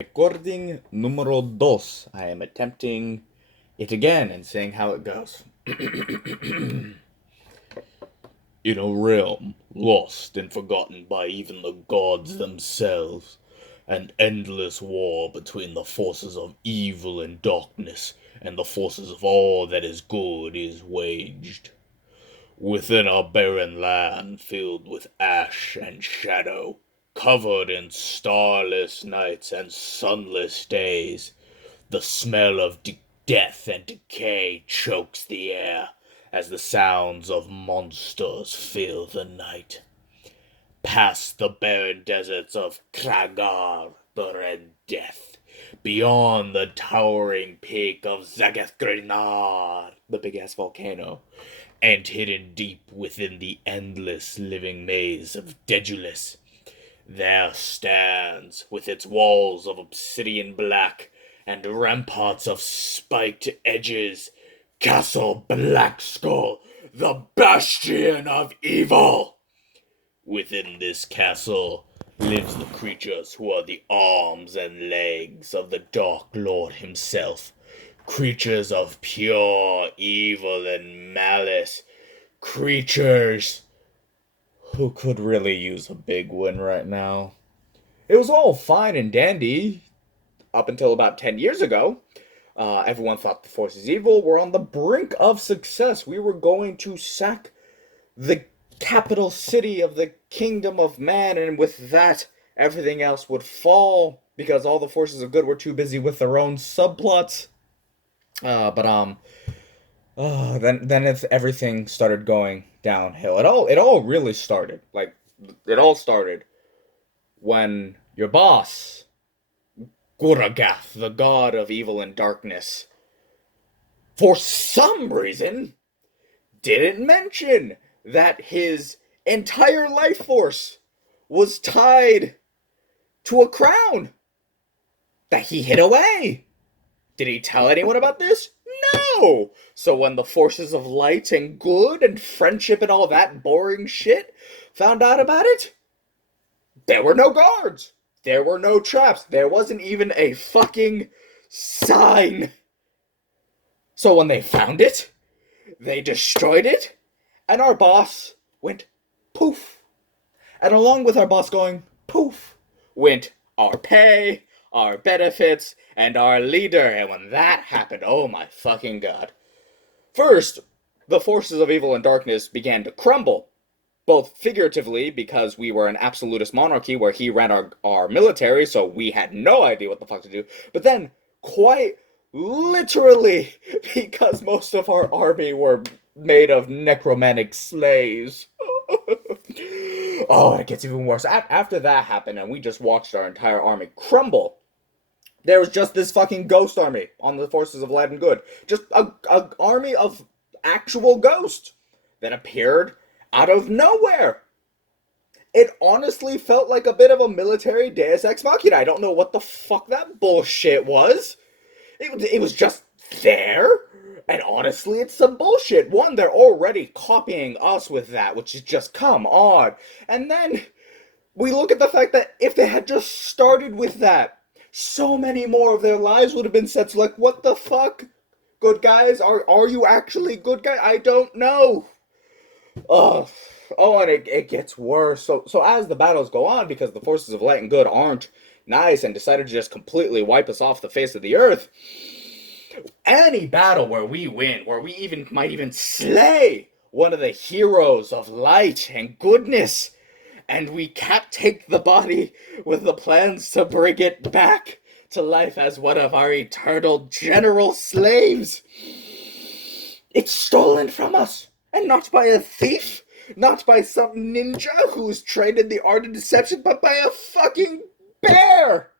Recording numero dos. I am attempting it again and seeing how it goes. In a realm lost and forgotten by even the gods themselves, an endless war between the forces of evil and darkness and the forces of all that is good is waged. Within a barren land filled with ash and shadow, covered in starless nights and sunless days, the smell of death and decay chokes the air as the sounds of monsters fill the night. Past the barren deserts of Kragar, the Red Death, beyond the towering peak of Zagathgrinar, the big ass volcano, and hidden deep within the endless living maze of Dedulus, there stands, with its walls of obsidian black and ramparts of spiked edges, Castle Blackskull, the bastion of evil. Within this castle lives the creatures who are the arms and legs of the Dark Lord himself. Creatures of pure evil and malice. Creatures who could really use a big win right now. It was all fine and dandy up until about 10 years ago. Everyone thought the forces evil were on the brink of success. We were going to sack the capital city of the kingdom of man, and with that, everything else would fall because all the forces of good were too busy with their own subplots. Then everything started going downhill. It all really started. It all started when your boss, Guragath, the god of evil and darkness, for some reason, didn't mention that his entire life force was tied to a crown that he hid away. Did he tell anyone about this? No! So when the forces of light and good and friendship and all that boring shit found out about it, there were no guards. There were no traps. There wasn't even a fucking sign. So when they found it, they destroyed it, and our boss went poof. And along with our boss going poof, went our pay, our benefits, and our leader. And when that happened, oh my fucking god. First, the forces of evil and darkness began to crumble, both figuratively because we were an absolutist monarchy where he ran our military, so we had no idea what the fuck to do, but then quite literally because most of our army were made of necromantic slaves. Oh, it gets even worse. After that happened and we just watched our entire army crumble, there was just this fucking ghost army on the forces of light and good. Just a army of actual ghosts that appeared out of nowhere. It honestly felt like a bit of a military Deus Ex Machina. I don't know what the fuck that bullshit was. It was just there. And honestly, it's some bullshit. One, they're already copying us with that, which is just, come on. And then we look at the fact that if they had just started with that, so many more of their lives would have been set. So like, what the fuck? Good guys? Are you actually good guys? I don't know. Oh, and it gets worse. So as the battles go on, because the forces of light and good aren't nice and decided to just completely wipe us off the face of the earth, any battle where we win, where we might even slay one of the heroes of light and goodness, and we can't take the body with the plans to bring it back to life as one of our eternal general slaves, it's stolen from us. And not by a thief, not by some ninja who's trained in the art of deception, but by a fucking bear!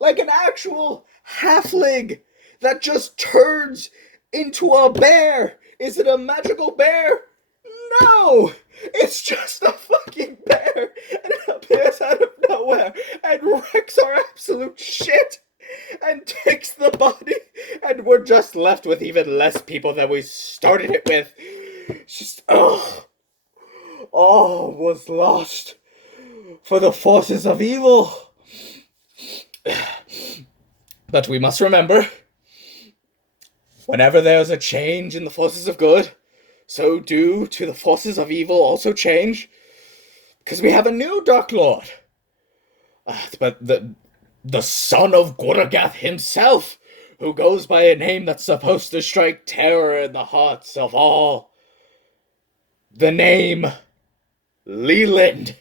Like an actual halfling that just turns into a bear! Is it a magical bear? No! It's just a fucking bear! And it appears out of nowhere and wrecks our absolute shit! And takes the body, and we're just left with even less people than we started it with. Just, all was lost for the forces of evil. But we must remember, whenever there is a change in the forces of good, so do to the forces of evil also change. Because we have a new Dark Lord. But the son of Goragath himself, who goes by a name that's supposed to strike terror in the hearts of all. The name Leland.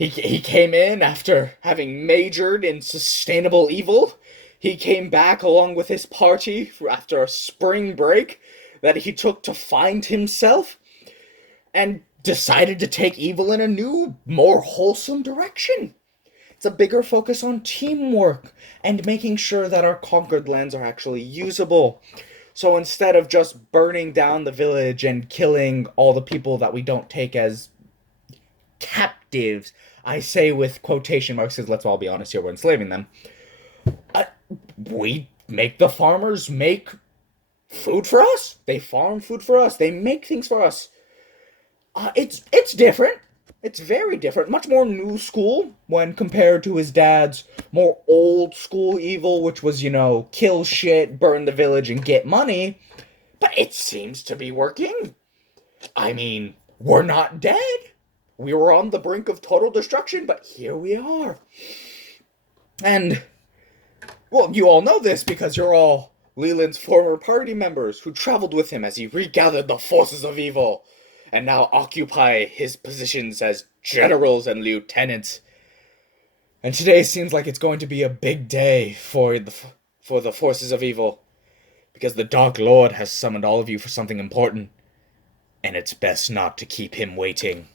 He came in after having majored in sustainable evil. He came back along with his party after a spring break that he took to find himself, and decided to take evil in a new, more wholesome direction. It's a bigger focus on teamwork and making sure that our conquered lands are actually usable. So instead of just burning down the village and killing all the people that we don't take as captives, I say with quotation marks because let's all be honest here, we're enslaving them. We make the farmers make food for us. They farm food for us. They make things for us. It's different. It's very different. Much more new school when compared to his dad's more old school evil, which was, kill shit, burn the village, and get money. But it seems to be working. I mean, we're not dead. We were on the brink of total destruction, but here we are. And, well, you all know this because you're all Leland's former party members who traveled with him as he regathered the forces of evil and now occupy his positions as generals and lieutenants. And today seems like it's going to be a big day for the forces of evil, because the Dark Lord has summoned all of you for something important, and it's best not to keep him waiting.